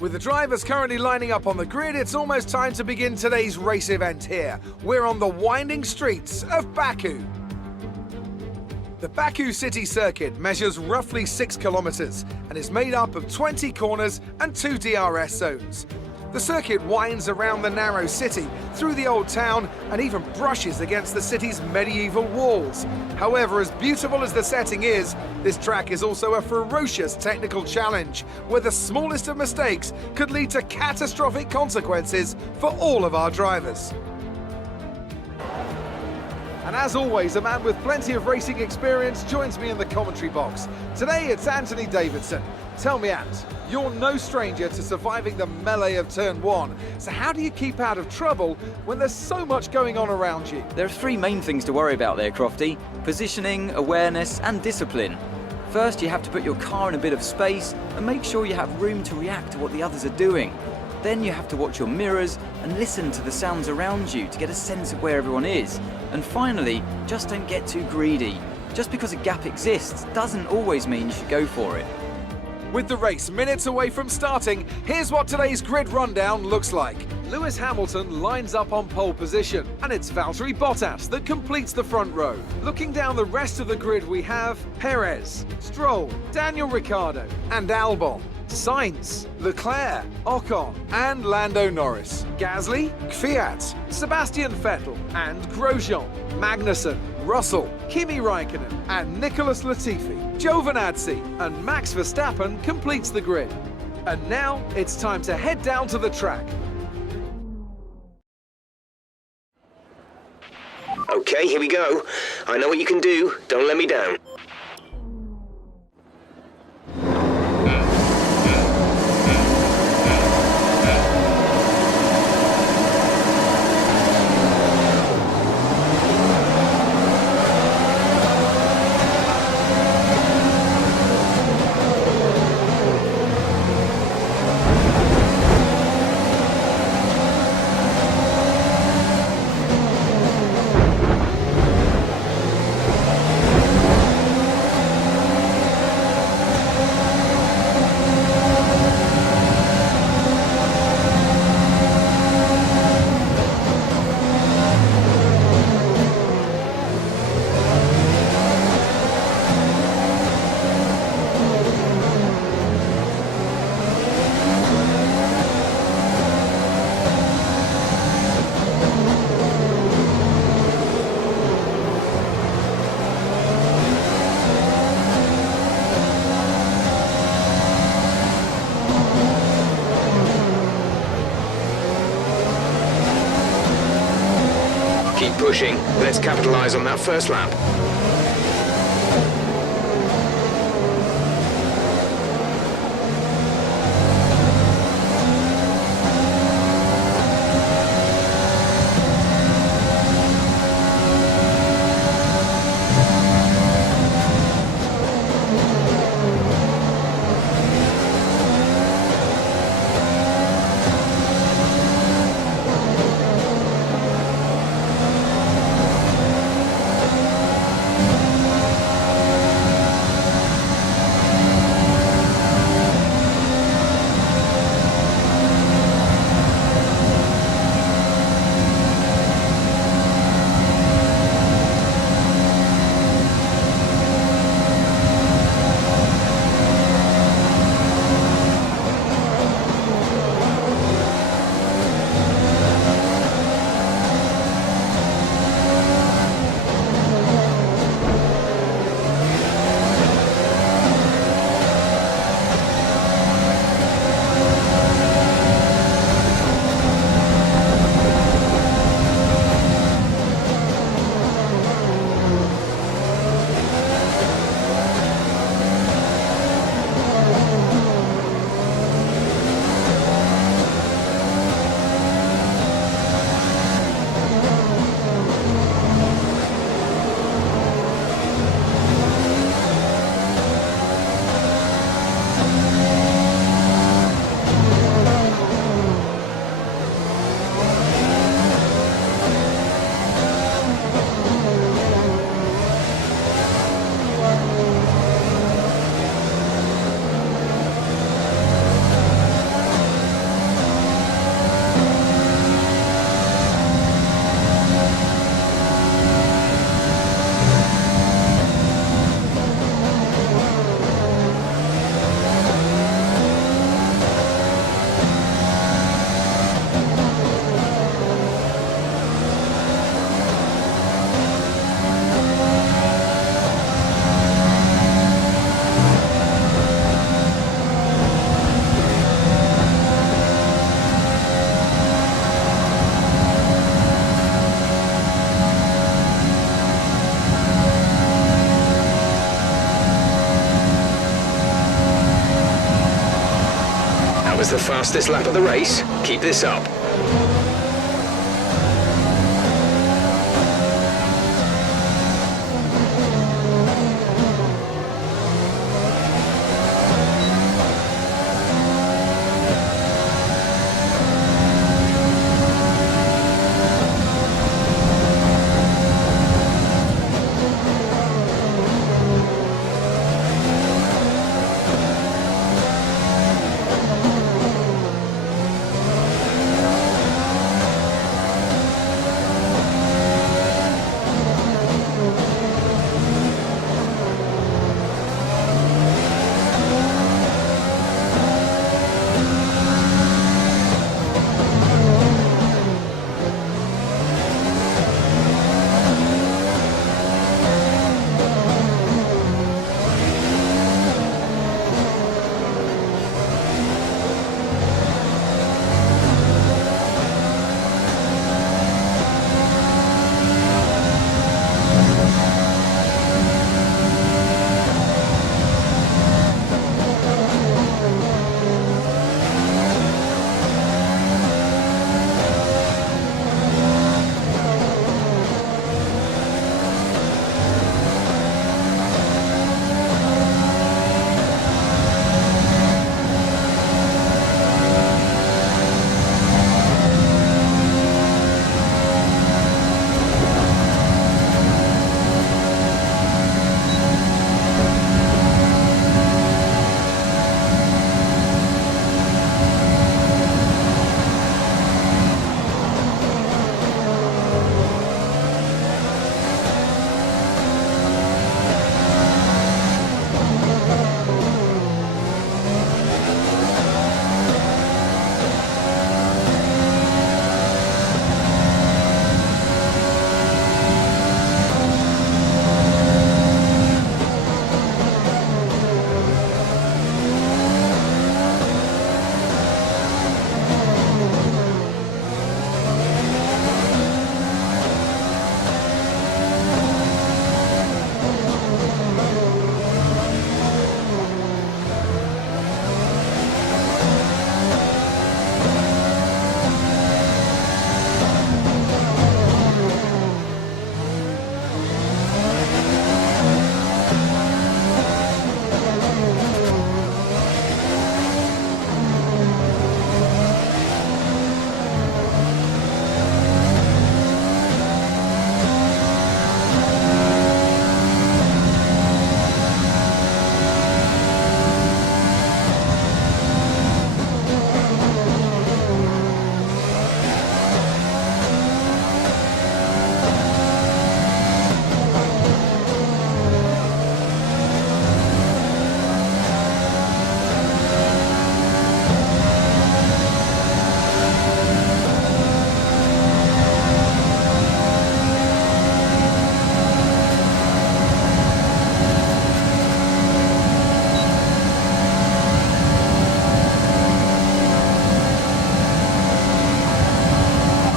With the drivers currently lining up on the grid, it's almost time to begin today's race event here. We're on the winding streets of Baku. The Baku city circuit measures roughly 6 kilometers and is made up of 20 corners and 2 DRS zones. The circuit winds around the narrow city, through the old town, and even brushes against the city's medieval walls. However, as beautiful as the setting is, this track is also a ferocious technical challenge, where the smallest of mistakes could lead to catastrophic consequences for all of our drivers. And as always, a man with plenty of racing experience joins me in the commentary box. Today it's Anthony Davidson. Tell me, Ant, you're no stranger to surviving the melee of turn 1. So how do you keep out of trouble when there's so much going on around you? There are 3 main things to worry about there, Crofty: positioning, awareness and discipline. First, you have to put your car in a bit of space and make sure you have room to react to what the others are doing. Then you have to watch your mirrors and listen to the sounds around you to get a sense of where everyone is. And finally, just don't get too greedy. Just because a gap exists doesn't always mean you should go for it. With the race minutes away from starting, here's what today's grid rundown looks like. Lewis Hamilton lines up on pole position, and it's Valtteri Bottas that completes the front row. Looking down the rest of the grid, we have Perez, Stroll, Daniel Ricciardo, and Albon. Sainz, Leclerc, Ocon, and Lando Norris. Gasly, Kvyat, Sebastian Vettel, and Grosjean. Magnussen, Russell, Kimi Raikkonen, and Nicholas Latifi. Giovinazzi and Max Verstappen completes the grid. And now it's time to head down to the track. Okay, here we go. I know what you can do. Don't let me down. Keep pushing. Let's capitalize on that first lap. was the fastest lap of the race. Keep this up.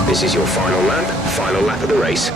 This is your final lap of the race.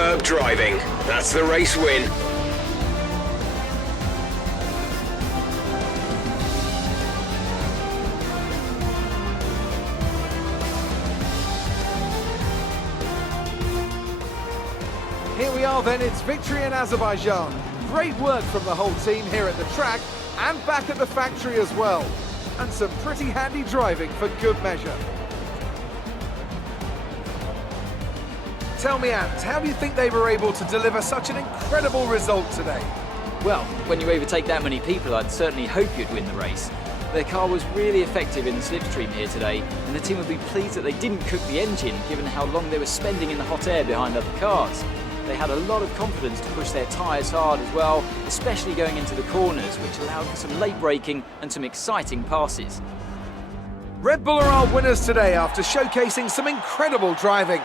Superb driving. That's the race win. Here we are then, it's victory in Azerbaijan. Great work from the whole team here at the track and back at the factory as well. And some pretty handy driving for good measure. Tell me, Ant, how do you think they were able to deliver such an incredible result today? Well, when you overtake that many people, I'd certainly hope you'd win the race. Their car was really effective in the slipstream here today, and the team would be pleased that they didn't cook the engine, given how long they were spending in the hot air behind other cars. They had a lot of confidence to push their tyres hard as well, especially going into the corners, which allowed for some late braking and some exciting passes. Red Bull are our winners today after showcasing some incredible driving.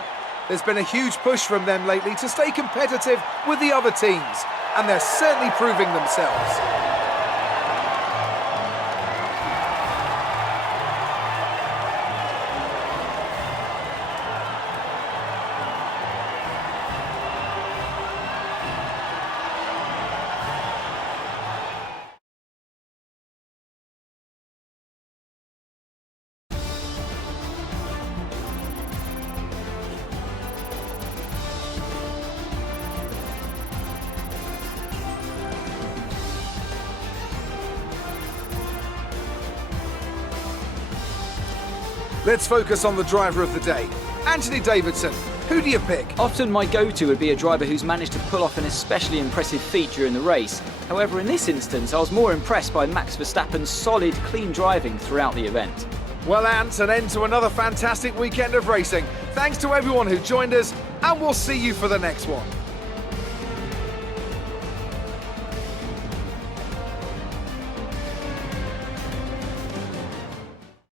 There's been a huge push from them lately to stay competitive with the other teams, and they're certainly proving themselves. Let's focus on the driver of the day. Anthony Davidson, who do you pick? Often my go-to would be a driver who's managed to pull off an especially impressive feat during the race. However, in this instance, I was more impressed by Max Verstappen's solid, clean driving throughout the event. Well, Ant, an end to another fantastic weekend of racing. Thanks to everyone who joined us, and we'll see you for the next one.